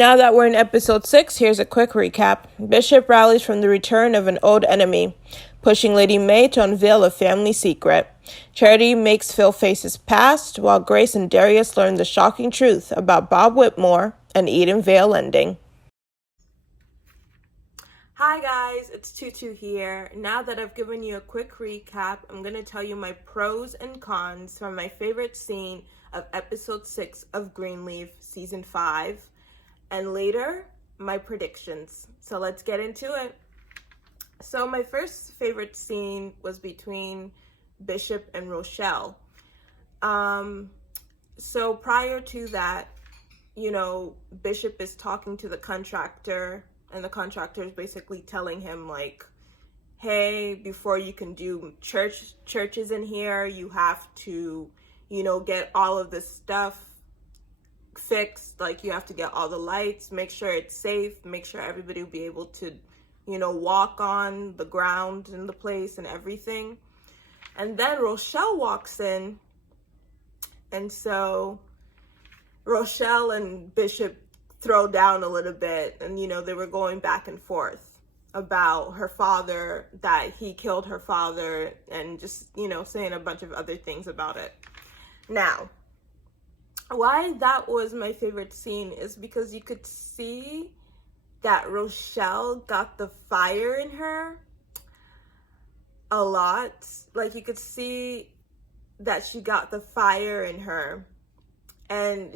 now that we're in episode 6, here's a quick recap. Bishop rallies from the return of an old enemy, pushing Lady May to unveil a family secret. Charity makes Phil face his past, while Grace and Darius learn the shocking truth about Bob Whitmore and Eden Vale ending. Hi guys, it's Tutu here. Now that I've given you a quick recap, I'm going to tell you my pros and cons from my favorite scene of episode 6 of Greenleaf season 5, and later my predictions. So let's get into it. So my first favorite scene was between Bishop and Rochelle. So prior to that, Bishop is talking to the contractor, and the contractor is basically telling him, like, hey, before you can do churches in here, you have to, get all of this stuff fixed. Like, you have to get all the lights, make sure it's safe, make sure everybody will be able to, walk on the ground in the place and everything. And then Rochelle walks in, and so Rochelle and Bishop throw down a little bit, and they were going back and forth about her father, that he killed her father, and just saying a bunch of other things about it. Now, why that was my favorite scene is because you could see that Rochelle got the fire in her a lot. Like, you could see that she got the fire in her, and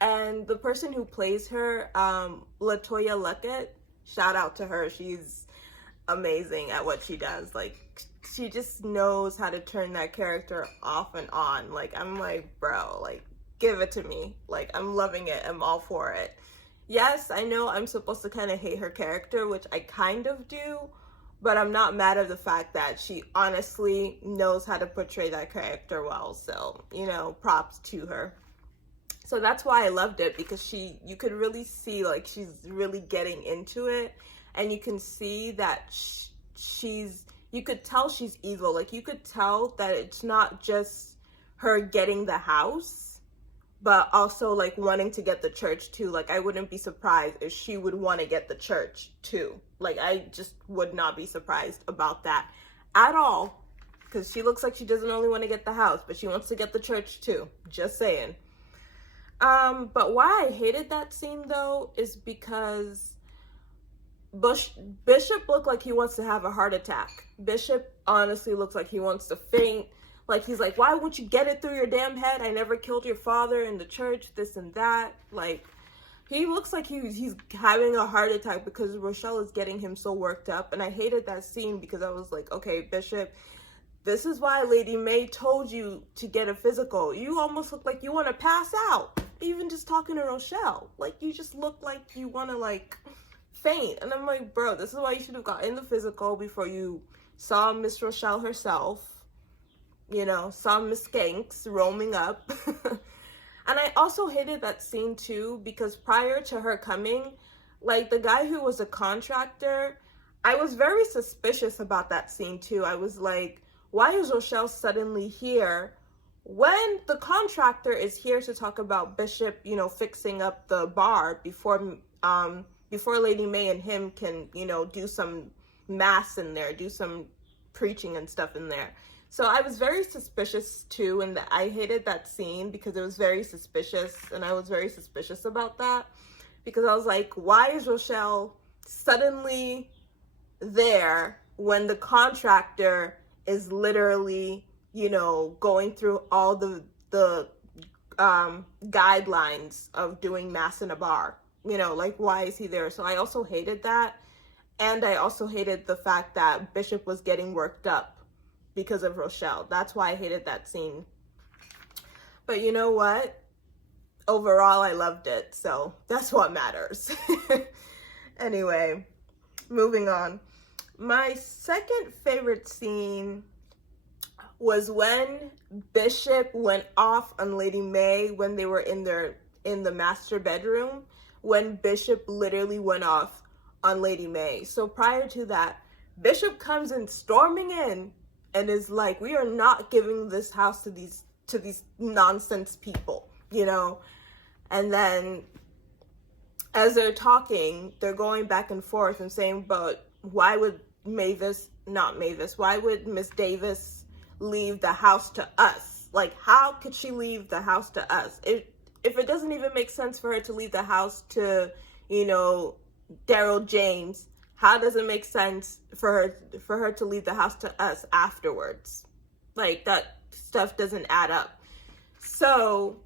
and the person who plays her, LaToya Luckett, shout out to her. She's amazing at what she does. Like, she just knows how to turn that character off and on. Like, I'm like, bro, like, give it to me. Like, I'm loving it. I'm all for it. Yes, I know I'm supposed to kind of hate her character, which I kind of do, but I'm not mad at the fact that she honestly knows how to portray that character well. So, props to her. So that's why I loved it, because you could really see, like, she's really getting into it, and you can see that you could tell she's evil. Like, you could tell that it's not just her getting the house, but also, like, wanting to get the church too. Like, I wouldn't be surprised if she would want to get the church too. Like, I just would not be surprised about that at all, because she looks like she doesn't only want to get the house, but she wants to get the church too. Just saying. But why I hated that scene, though, is because Bishop looked like he wants to have a heart attack. Bishop honestly looks like he wants to faint. Like, he's like, why won't you get it through your damn head? I never killed your father in the church, this and that. Like, he looks like he's having a heart attack because Rochelle is getting him so worked up. And I hated that scene because I was like, okay, Bishop, this is why Lady May told you to get a physical. You almost look like you want to pass out. Even just talking to Rochelle. Like, you just look like you want to, like, faint. And I'm like, bro, this is why you should have gotten the physical before you saw Miss Rochelle herself. Saw Miss Skanks roaming up. And I also hated that scene, too, because prior to her coming, like, the guy who was a contractor, I was very suspicious about that scene, too. I was like, why is Rochelle suddenly here when the contractor is here to talk about Bishop, fixing up the bar before Lady May and him can, do some mass in there, do some preaching and stuff in there. So I was very suspicious too, and I hated that scene because it was very suspicious, and I was very suspicious about that because I was like, why is Rochelle suddenly there when the contractor is literally, going through all the guidelines of doing mass in a bar? Like, why is he there? So I also hated that. And I also hated the fact that Bishop was getting worked up because of Rochelle. That's why I hated that scene. But you know what? Overall, I loved it. So that's what matters. Anyway, moving on. My second favorite scene was when Bishop went off on Lady May when they were in the master bedroom, when Bishop literally went off on Lady May. So prior to that, Bishop comes in storming in and is like, we are not giving this house to these nonsense people, And then as they're talking, they're going back and forth and saying, but why would why would Miss Davis leave the house to us? Like, how could she leave the house to us? If it doesn't even make sense for her to leave the house to, Daryl James, how does it make sense for her to leave the house to us afterwards? Like, that stuff doesn't add up. So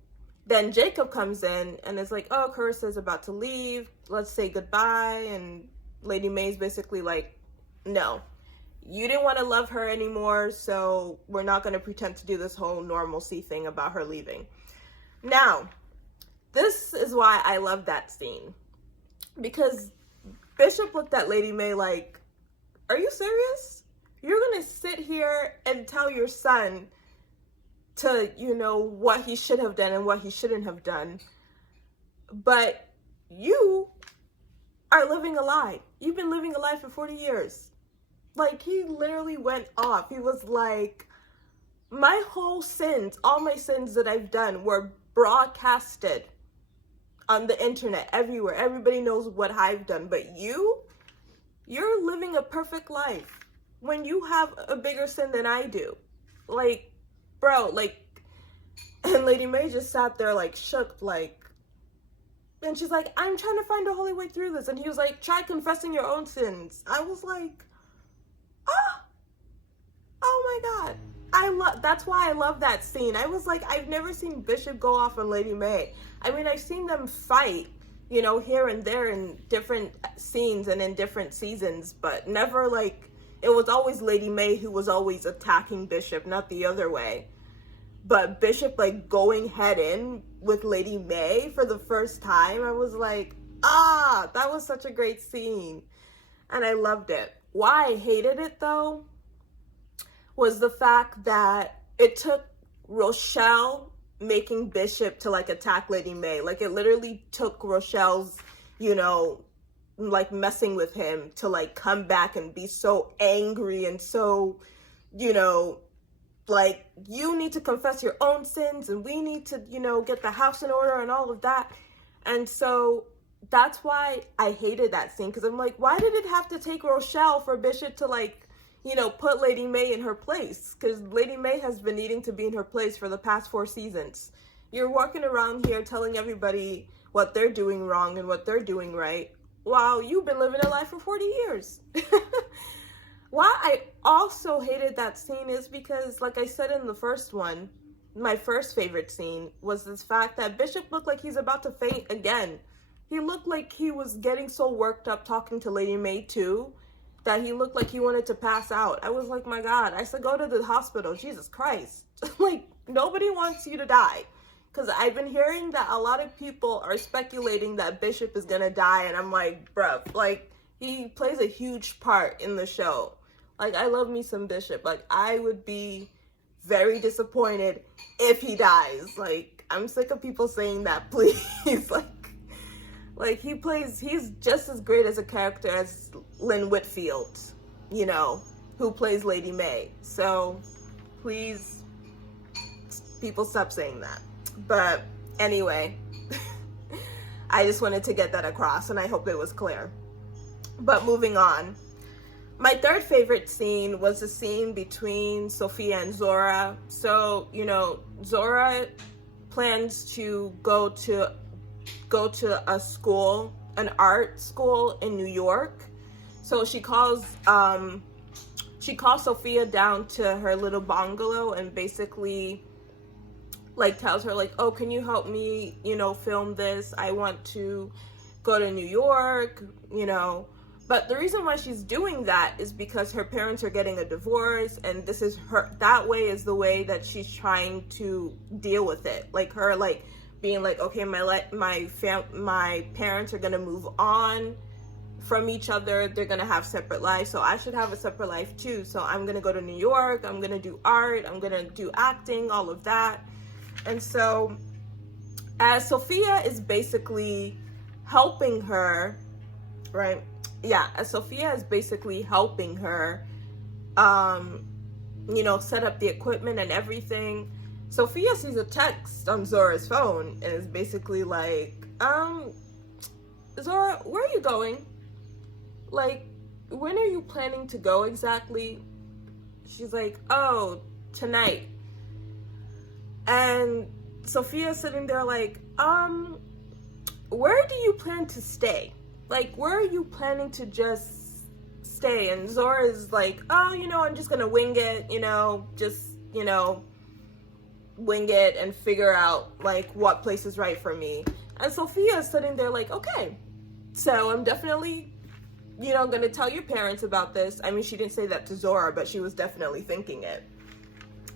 then Jacob comes in and is like, oh, Carissa's about to leave. Let's say goodbye. And Lady May's basically like, no, you didn't want to love her anymore, so we're not going to pretend to do this whole normalcy thing about her leaving. Now, this is why I love that scene. Because Bishop looked at Lady May like, are you serious? You're going to sit here and tell your son to, what he should have done and what he shouldn't have done. But you are living a lie. You've been living a lie for 40 years. Like, he literally went off. He was like, my whole sins, all my sins that I've done were broadcasted on the internet, everywhere. Everybody knows what I've done. But you're living a perfect life when you have a bigger sin than I do. Like, bro, and Lady May just sat there, shook, and she's like, I'm trying to find a holy way through this. And he was like, try confessing your own sins. I was like, oh my God. That's why I love that scene. I was like, I've never seen Bishop go off on Lady May. I mean, I've seen them fight, here and there in different scenes and in different seasons, but never it was always Lady May who was always attacking Bishop, not the other way. But Bishop, going head in with Lady May for the first time, I was like, that was such a great scene. And I loved it. Why I hated it, though, was the fact that it took Rochelle making Bishop to, attack Lady May. It literally took Rochelle's, messing with him to come back and be so angry and so, you need to confess your own sins and we need to, get the house in order and all of that. And so that's why I hated that scene, because I'm like, why did it have to take Rochelle for Bishop to put Lady May in her place? Because Lady May has been needing to be in her place for the past 4 seasons. You're walking around here telling everybody what they're doing wrong and what they're doing right, while you've been living a life for 40 years. Why I also hated that scene is because, like I said in the first one, my first favorite scene was this fact that Bishop looked like he's about to faint again. He looked like he was getting so worked up talking to Lady May too, that he looked like he wanted to pass out. I was like, my God, I said, go to the hospital. Jesus Christ. Nobody wants you to die. Because I've been hearing that a lot of people are speculating that Bishop is going to die. And I'm like, bruh, he plays a huge part in the show. I love me some Bishop. I would be very disappointed if he dies. I'm sick of people saying that, please. He's just as great as a character as Lynn Whitfield, who plays Lady May. So, please, people stop saying that. But anyway, I just wanted to get that across, and I hope it was clear. But moving on. My third favorite scene was the scene between Sophia and Zora. So, Zora plans to go to a school, an art school in New York. So she calls Sophia down to her little bungalow and basically tells her oh, can you help me, film this? I want to go to New York, But the reason why she's doing that is because her parents are getting a divorce, and this is that way is the way that she's trying to deal with it. Being okay, my parents are gonna move on from each other. They're gonna have separate lives, so I should have a separate life too. So I'm gonna go to New York. I'm gonna do art. I'm gonna do acting, all of that. And so, as Sophia is basically helping her, right? Yeah, as Sophia is basically helping her, set up the equipment and everything. Sophia sees a text on Zora's phone and is basically Zora, where are you going? Like, when are you planning to go exactly? She's like, oh, tonight. And Sophia's sitting there like, where do you plan to stay? Like, where are you planning to just stay? And Zora's like, oh, I'm just gonna wing it, just, wing it and figure out, like, what place is right for me. And Sophia's sitting there like, okay, so I'm definitely, gonna tell your parents about this. I mean, she didn't say that to Zora, but she was definitely thinking it.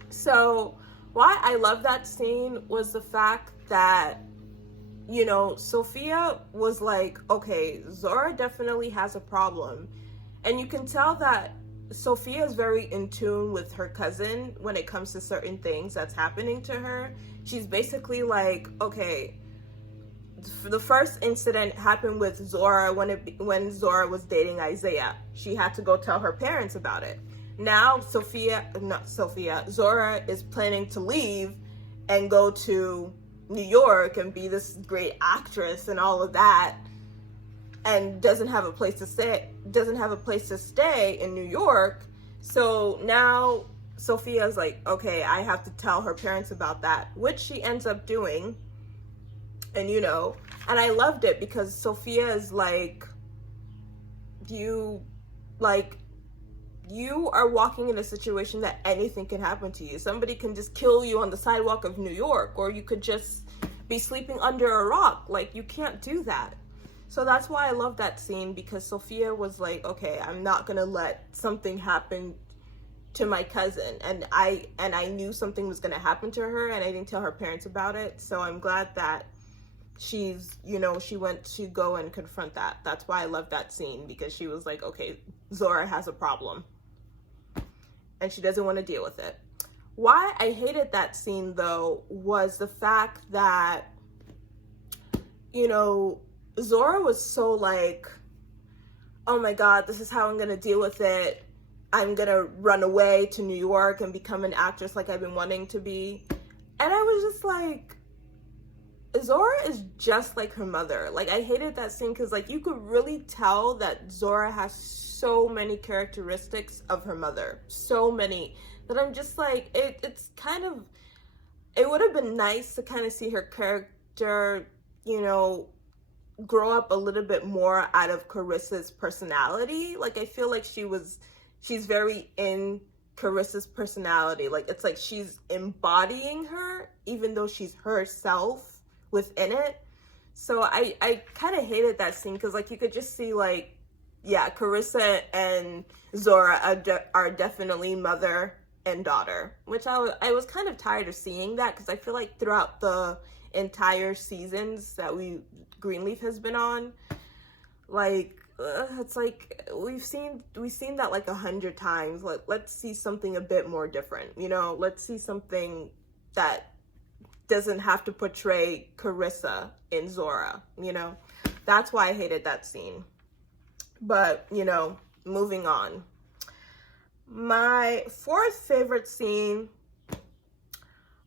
So why I love that scene was the fact that, Sophia was like, okay, Zora definitely has a problem. And you can tell that Sophia is very in tune with her cousin when it comes to certain things that's happening to her. She's basically like, okay, the first incident happened with Zora when Zora was dating Isaiah. She had to go tell her parents about it. Now Zora is planning to leave and go to New York and be this great actress and all of that, and doesn't have a place to stay in New York. So now Sophia's like, okay, I have to tell her parents about that, which she ends up doing. And and I loved it because Sophia is like, you are walking in a situation that anything can happen to you. Somebody can just kill you on the sidewalk of New York, or you could just be sleeping under a rock. Like, you can't do that. So that's why I love that scene, because Sophia was like, okay, I'm not gonna let something happen to my cousin, and I knew something was gonna happen to her, and I didn't tell her parents about it. So I'm glad that she went to go and confront that. That's why I love that scene, because she was like, okay, Zora has a problem and she doesn't want to deal with it. Why I hated that scene though was the fact that, Zora was so like, oh my God, this is how I'm going to deal with it. I'm going to run away to New York and become an actress like I've been wanting to be. And I was just like, Zora is just like her mother. Like, I hated that scene because, like, you could really tell that Zora has so many characteristics of her mother. So many. That I'm just like, it's kind of, it would have been nice to kind of see her character, grow up a little bit more out of Carissa's personality. Like, I feel like she's very in Carissa's personality. Like, it's like she's embodying her, even though she's herself within it. So I kind of hated that scene because, like, you could just see, like, yeah, Carissa and Zora are definitely mother and daughter, which I was kind of tired of seeing that, because I feel like throughout the entire seasons that Greenleaf has been on, like, it's like we've seen that like 100 times. Let's see something a bit more different, let's see something that doesn't have to portray Carissa in Zora, that's why I hated that scene. But, moving on. My fourth favorite scene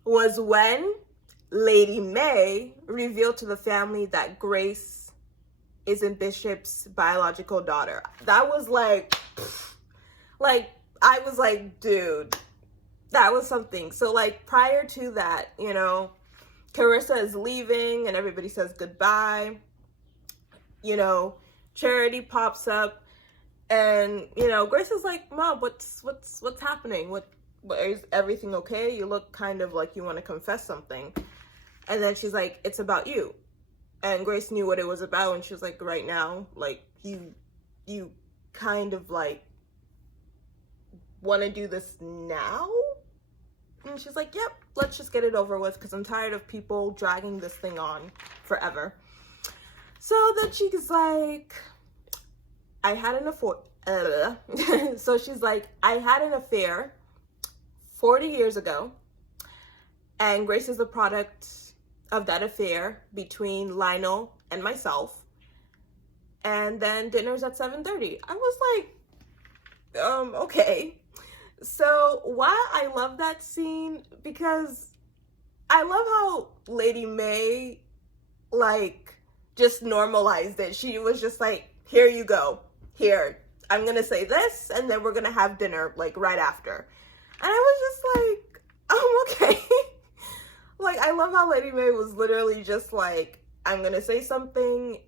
was when Lady May revealed to the family that Grace isn't Bishop's biological daughter. That was like, I was like, dude, that was something. So, like, prior to that, Carissa is leaving and everybody says goodbye. Charity pops up and, Grace is like, Mom, what's happening? What is everything okay? You look kind of like you want to confess something. And then she's like, it's about you. And Grace knew what it was about, and she was like, right now, like, you kind of like want to do this now? And she's like, yep, let's just get it over with, because I'm tired of people dragging this thing on forever. So then she's like, I had an affair. So she's like, I had an affair 40 years ago, and Grace is the product of that affair between Lionel and myself. And then dinner's at 7:30. I was like, okay. So why I love that scene, because I love how Lady May, like, just normalized it. She was just like, here you go. Here, I'm going to say this, and then we're going to have dinner, like, right after. And I was just like, okay. Like, I love how Lady Mae was literally just like, I'm going to say something,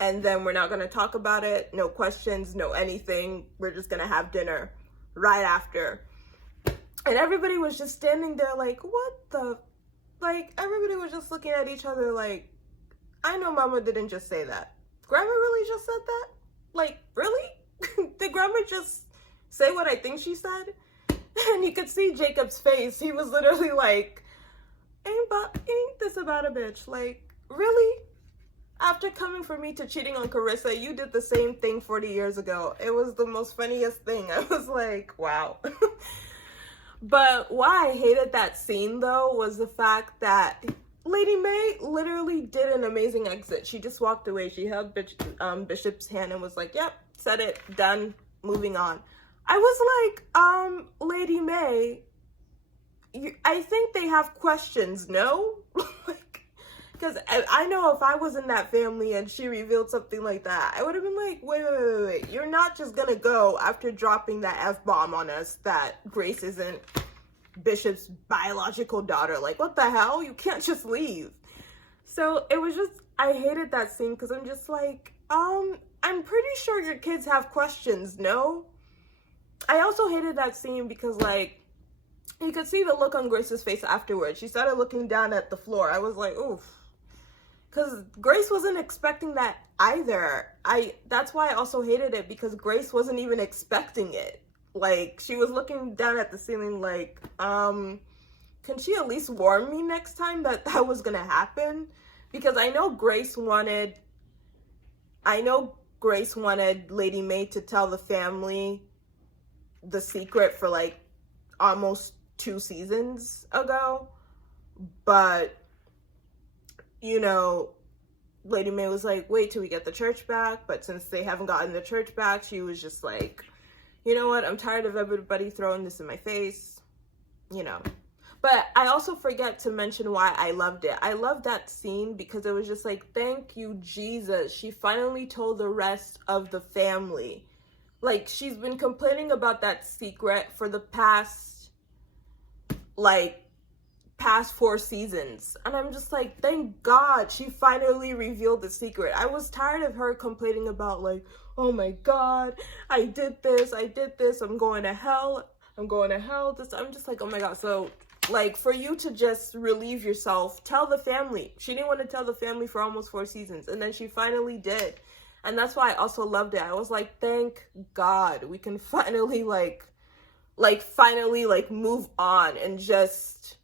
and then we're not going to talk about it. No questions, no anything. We're just going to have dinner right after. And everybody was just standing there like, what the? Like, everybody was just looking at each other like, I know Mama didn't just say that. Grandma really just said that? Like, really? Did Grandma just say what I think she said? And you could see Jacob's face. He was literally like, ain't this about a bitch? Like, really? After coming for me to cheating on Carissa, you did the same thing 40 years ago. It was the most funniest thing. I was like, wow. But why I hated that scene, though, was the fact that Lady Mae literally did an amazing exit. She just walked away. She held Bishop's hand and was like, yep, said it, done, moving on. I was like, Lady Mae, I think they have questions, no? Like, because I know if I was in that family and she revealed something like that, I would have been like, wait. You're not just going to go after dropping that F-bomb on us that Grace isn't Bishop's biological daughter. Like, what the hell? You can't just leave. So it was just, I hated that scene because I'm just like, I'm pretty sure your kids have questions, no? I also hated that scene because, like, you could see the look on Grace's face afterwards. She started looking down at the floor. I was like, oof. Because Grace wasn't expecting that either. That's why I also hated it, because Grace wasn't even expecting it. Like, she was looking down at the ceiling like, can she at least warn me next time that was going to happen? Because I know Grace wanted Lady Mae to tell the family the secret for, like, almost 2 seasons ago. But, you know, Lady Mae was like, wait till we get the church back. But since they haven't gotten the church back, she was just like, you know what? I'm tired of everybody throwing this in my face, you know. But I also forget to mention why I loved it. I loved that scene because it was just like, thank you, Jesus. She finally told the rest of the family. Like, she's been complaining about that secret for the past 4 seasons. And I'm just like, thank God she finally revealed the secret. I was tired of her complaining about, like, oh my God, I did this, I'm going to hell. I'm just like, oh my God. So, like, for you to just relieve yourself, tell the family. She didn't want to tell the family for almost 4 seasons. And then she finally did. And that's why I also loved it. I was like, thank God we can finally, finally move on and just...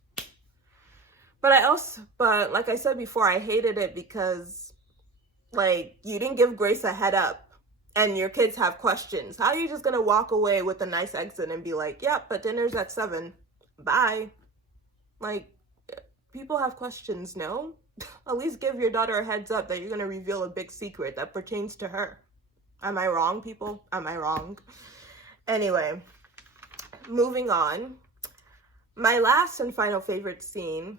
But like I said before, I hated it because, like, you didn't give Grace a head up and your kids have questions. How are you just going to walk away with a nice exit and be like, yep, but dinner's at 7. Bye. Like, people have questions, no? At least give your daughter a heads up that you're going to reveal a big secret that pertains to her. Am I wrong, people? Am I wrong? Anyway, moving on. My last and final favorite scene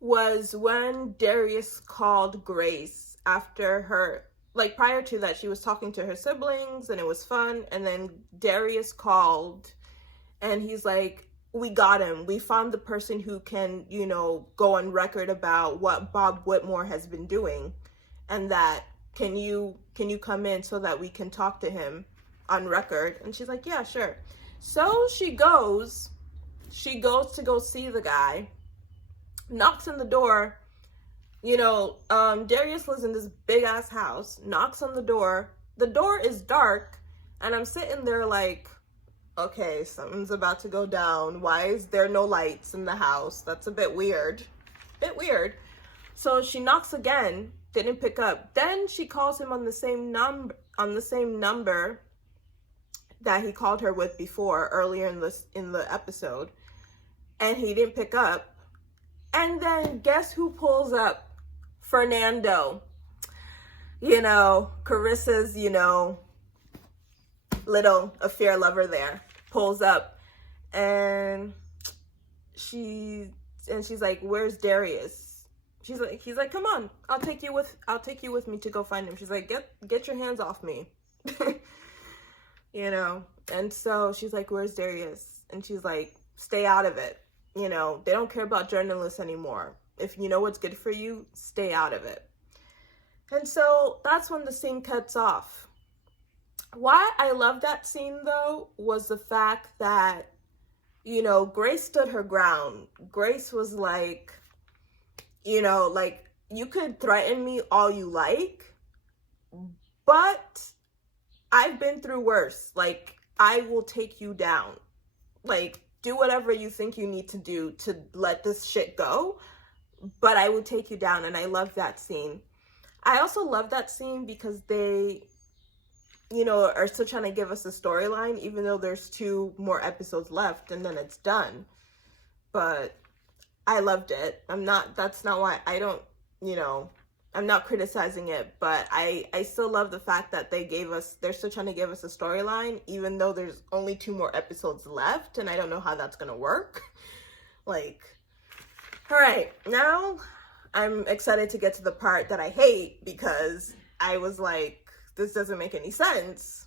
was when Darius called Grace after her, like, prior to that, she was talking to her siblings and it was fun. And then Darius called and he's like, we got him. We found the person who can, you know, go on record about what Bob Whitmore has been doing. And that, can you come in so that we can talk to him on record? And she's like, yeah, sure. So she goes to go see the guy, knocks on the door. You know, Darius lives in this big ass house, knocks on the door. The door is dark, and I'm sitting there like, okay, something's about to go down. Why is there no lights in the house? That's a bit weird. So she knocks again, didn't pick up. Then she calls him on the same number that he called her with before, earlier in the episode, and he didn't pick up. And then guess who pulls up? Fernando. You know, Carissa's, you know, little affair lover there, pulls up, and she's like, where's Darius? he's like, come on, I'll take you with me to go find him. She's like, get your hands off me. You know? And so she's like, where's Darius? And she's like, stay out of it. You know, they don't care about journalists anymore. If you know what's good for you, stay out of it. And so that's when the scene cuts off. Why I love that scene, though, was the fact that, you know, Grace stood her ground. Grace was like, you know, like, you could threaten me all you like, but I've been through worse. Like, I will take you down. Like, do whatever you think you need to do to let this shit go, but I will take you down. And I love that scene. I also love that scene because they, you know, are still trying to give us a storyline, even though there's 2 more episodes left and then it's done. But I loved it. That's not why I don't, you know, I'm not criticizing it, but I still love the fact that they're still trying to give us a storyline, even though there's only 2 more episodes left, and I don't know how that's gonna work. Like, all right, now I'm excited to get to the part that I hate, because I was like, this doesn't make any sense.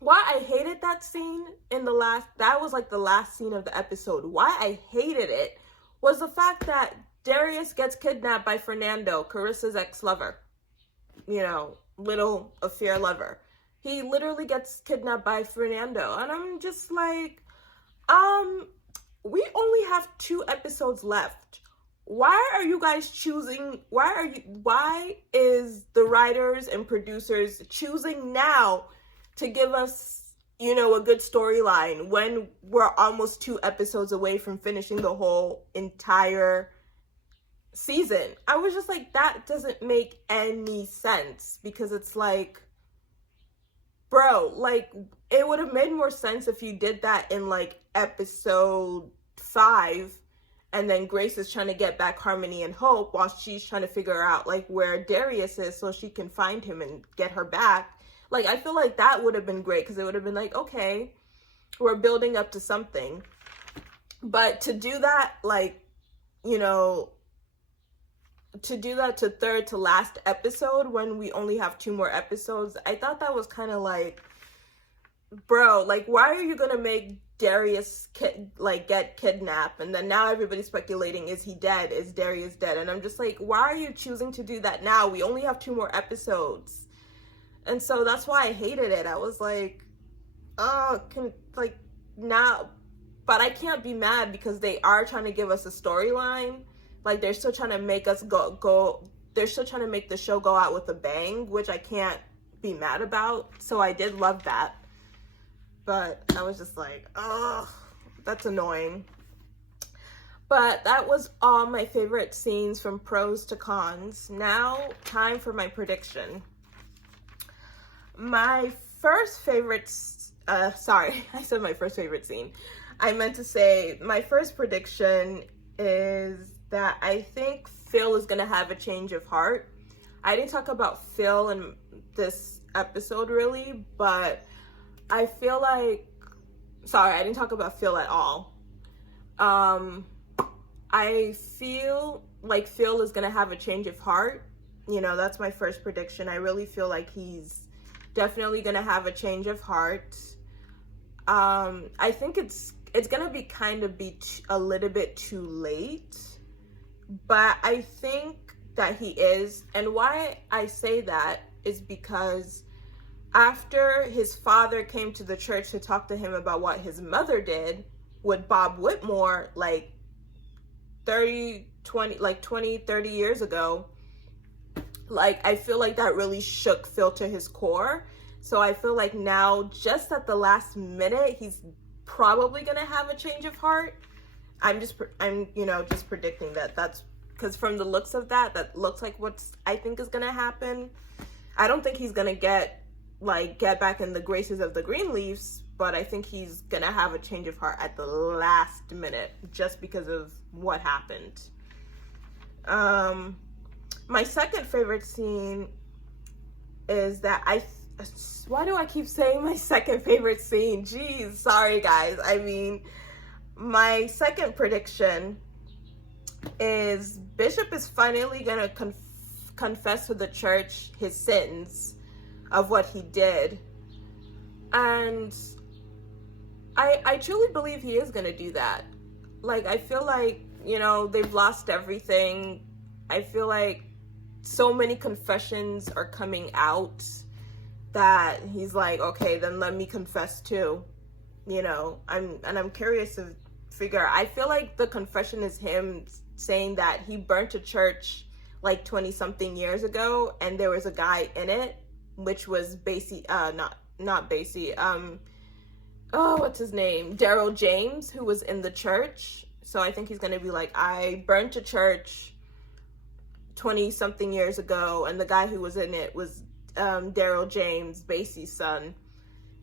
Why I hated that scene that was like the last scene of the episode. Why I hated it was the fact that Darius gets kidnapped by Fernando, Carissa's ex-lover. You know, little affair lover. He literally gets kidnapped by Fernando. And I'm just like, we only have 2 episodes left. Why are you guys choosing, why is the writers and producers choosing now to give us, you know, a good storyline when we're almost 2 episodes away from finishing the whole entire season? I was just like, that doesn't make any sense, because it's like, bro, like, it would have made more sense if you did that in like episode 5, and then Grace is trying to get back Harmony and Hope while she's trying to figure out like where Darius is so she can find him and get her back. Like, I feel like that would have been great, because it would have been like, okay, we're building up to something. But to do that, like, you know, to do that to third to last episode when we only have 2 more episodes, I thought that was kind of like, bro, like, why are you gonna make Darius get kidnapped, and then now everybody's speculating, is he dead, is Darius dead? And I'm just like, why are you choosing to do that now? We only have 2 more episodes. And so that's why I hated it. I was like, oh, now, but I can't be mad, because they are trying to give us a storyline. Like, they're still trying to make us they're still trying to make the show go out with a bang, which I can't be mad about. So I did love that. But I was just like, oh, that's annoying. But that was all my favorite scenes from pros to cons. Now, time for my prediction. My first favorite, sorry, I said my first favorite scene. I meant to say my first prediction is that I think Phil is going to have a change of heart. I didn't talk about Phil in this episode really, but I feel like, sorry, I didn't talk about Phil at all. I feel like Phil is going to have a change of heart. You know, that's my first prediction. I really feel like he's definitely going to have a change of heart. I think it's going to be kind of a little bit too late, but I think that he is. And why I say that is because after his father came to the church to talk to him about what his mother did with Bob Whitmore, like 20, 30 years ago, like, I feel like that really shook Phil to his core. So I feel like now, just at the last minute, he's probably going to have a change of heart. I'm just predicting that. That's because from the looks of that looks like I think is going to happen. I don't think he's going to get back in the graces of the Greenleafs, but I think he's going to have a change of heart at the last minute just because of what happened. My second favorite scene is that why do I keep saying my second favorite scene? Jeez, sorry guys. I mean, my second prediction is Bishop is finally gonna confess to the church his sins of what he did, and I truly believe he is gonna do that. Like, I feel like, you know, they've lost everything. I feel like so many confessions are coming out that he's like, okay, then let me confess too. You know, I'm curious to figure. I feel like the confession is him saying that he burnt a church like 20 something years ago, and there was a guy in it, which was not Basie, what's his name? Daryl James, who was in the church. So I think he's gonna be like, I burnt a church 20 something years ago, and the guy who was in it was Daryl James, Basie's son.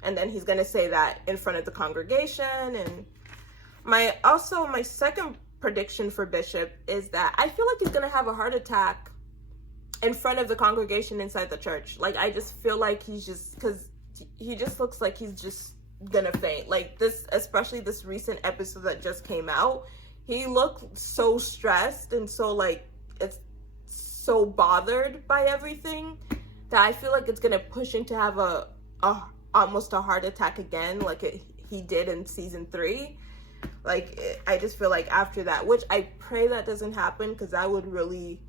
And then he's gonna say that in front of the congregation. And my second prediction for Bishop is that I feel like he's gonna have a heart attack in front of the congregation inside the church. Like, I just feel like because he just looks like he's just gonna faint. Like, this, especially this recent episode that just came out, he looked so stressed and so, like, it's so bothered by everything that I feel like it's gonna push him to have almost a heart attack again, like he did in season 3. Like, I just feel like after that, which I pray that doesn't happen, because that would really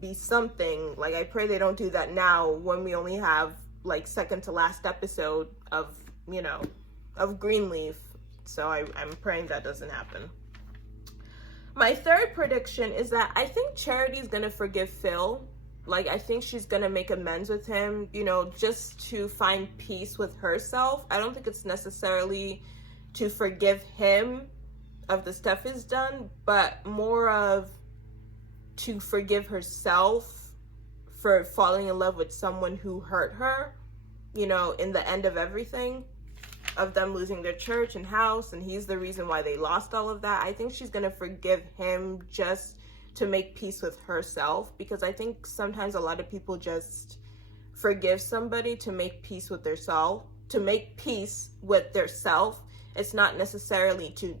be something. Like, I pray they don't do that now when we only have like second to last episode of, you know, of Greenleaf. So I'm praying that doesn't happen. My third prediction is that I think Charity's gonna forgive Phil. Like, I think she's gonna make amends with him, you know, just to find peace with herself. I don't think it's necessarily to forgive him of the stuff he's done, but more of to forgive herself for falling in love with someone who hurt her, you know, in the end of everything, of them losing their church and house, and he's the reason why they lost all of that. I think she's gonna forgive him just to make peace with herself, because I think sometimes a lot of people just forgive somebody to make peace with theirself, It's not necessarily to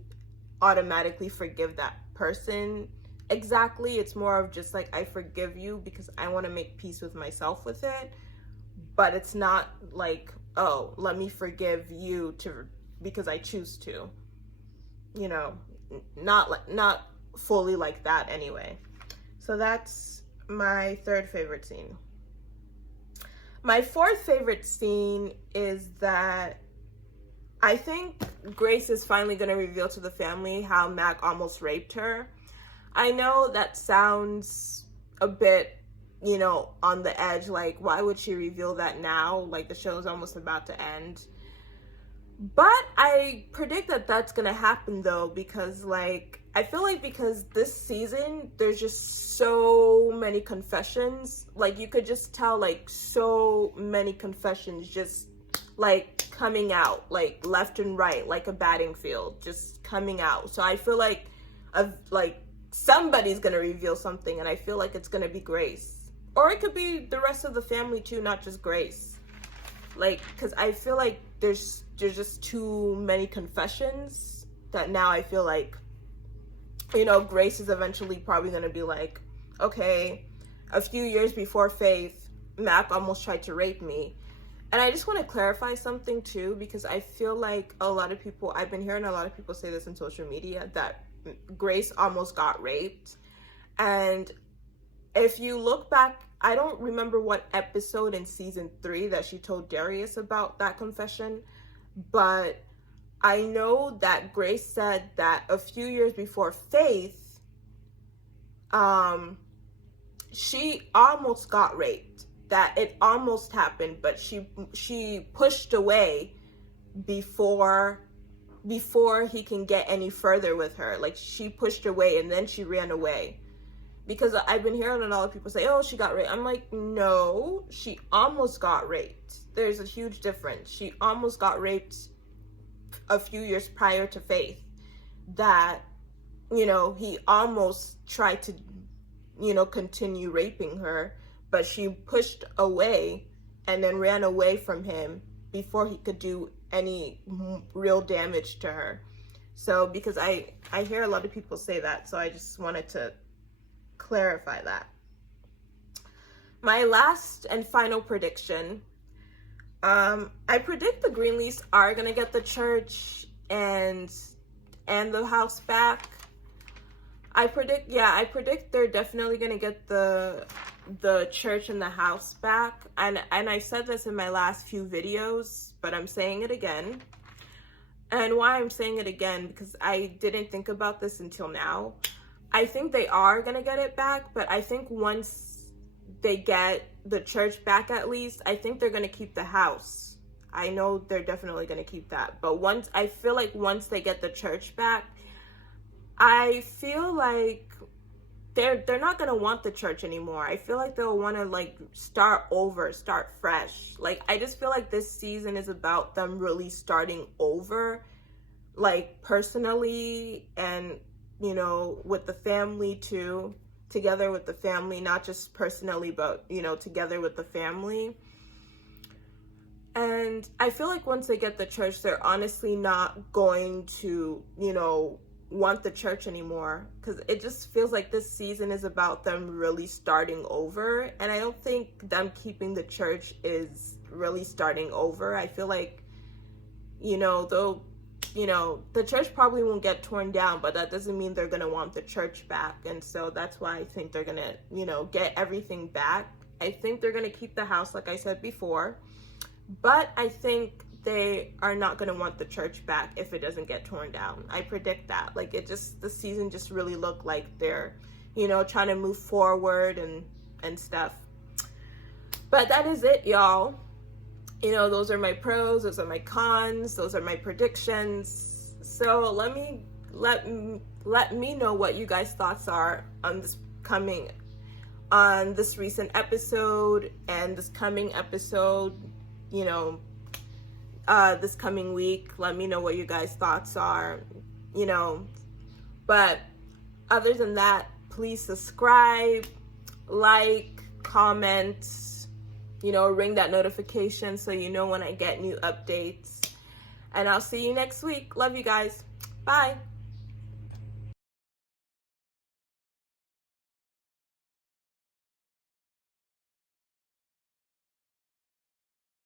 automatically forgive that person exactly. It's more of just like, I forgive you because I want to make peace with myself with it. But it's not like, oh, let me forgive you because I choose to. You know, not fully like that anyway. So that's my third favorite scene. My fourth favorite scene is that I think Grace is finally going to reveal to the family how Mac almost raped her. I know that sounds a bit, you know, on the edge. Like, why would she reveal that now? Like, the show's almost about to end. But I predict that that's going to happen, though, because, like, I feel like because this season, there's just so many confessions. Like, you could just tell, like, so many confessions just, like, coming out, like, left and right, like a batting field, just coming out. So I feel like, somebody's going to reveal something, and I feel like it's going to be Grace. Or it could be the rest of the family, too, not just Grace. Like, because I feel like there's just too many confessions that now I feel like, you know, Grace is eventually probably going to be like, okay, a few years before Faith, Mac almost tried to rape me. And I just want to clarify something too, because I feel like I've been hearing a lot of people say this on social media, that Grace almost got raped. And if you look back, I don't remember what episode in season 3 that she told Darius about that confession, but I know that Grace said that a few years before Faith, she almost got raped. That it almost happened, but she pushed away before he can get any further with her. Like, she pushed away and then she ran away. Because I've been hearing a lot of people say, oh, she got raped. I'm like, no, she almost got raped. There's a huge difference. She almost got raped a few years prior to Faith. That, you know, he almost tried to, you know, continue raping her, but she pushed away and then ran away from him before he could do any real damage to her. So, because I hear a lot of people say that, so I just wanted to clarify that. My last and final prediction. I predict the Greenleafs are gonna get the church and the house back. I predict they're definitely gonna get the church and the house back. And I said this in my last few videos, but I'm saying it again. And why I'm saying it again, because I didn't think about this until now. I think they are gonna get it back, but I think once they get the church back, at least, I think they're gonna keep the house. I know they're definitely gonna keep that, but I feel like once they get the church back, I feel like they're not gonna want the church anymore. I feel like they'll want to like start over, start fresh. Like, I just feel like this season is about them really starting over, like personally, and you know, with the family too, together with the family, not just personally, but you know, together with the family. And I feel like once they get the church, they're honestly not going to, you know, want the church anymore, because it just feels like this season is about them really starting over, and I don't think them keeping the church is really starting over. I feel like, you know, the church probably won't get torn down, but that doesn't mean they're gonna want the church back. And so that's why I think they're gonna, you know, get everything back. I think they're gonna keep the house, like I said before, but I think they are not going to want the church back if it doesn't get torn down. I predict that. Like, the season just really looked like they're, you know, trying to move forward and stuff. But that is it, y'all. You know, those are my pros, those are my cons, those are my predictions. So let me know what you guys' thoughts are on this recent episode and this coming episode, you know, this coming week. Let me know what you guys' thoughts are, you know. But other than that, please subscribe, like, comment, you know, ring that notification so you know when I get new updates. And I'll see you next week. Love you guys. Bye.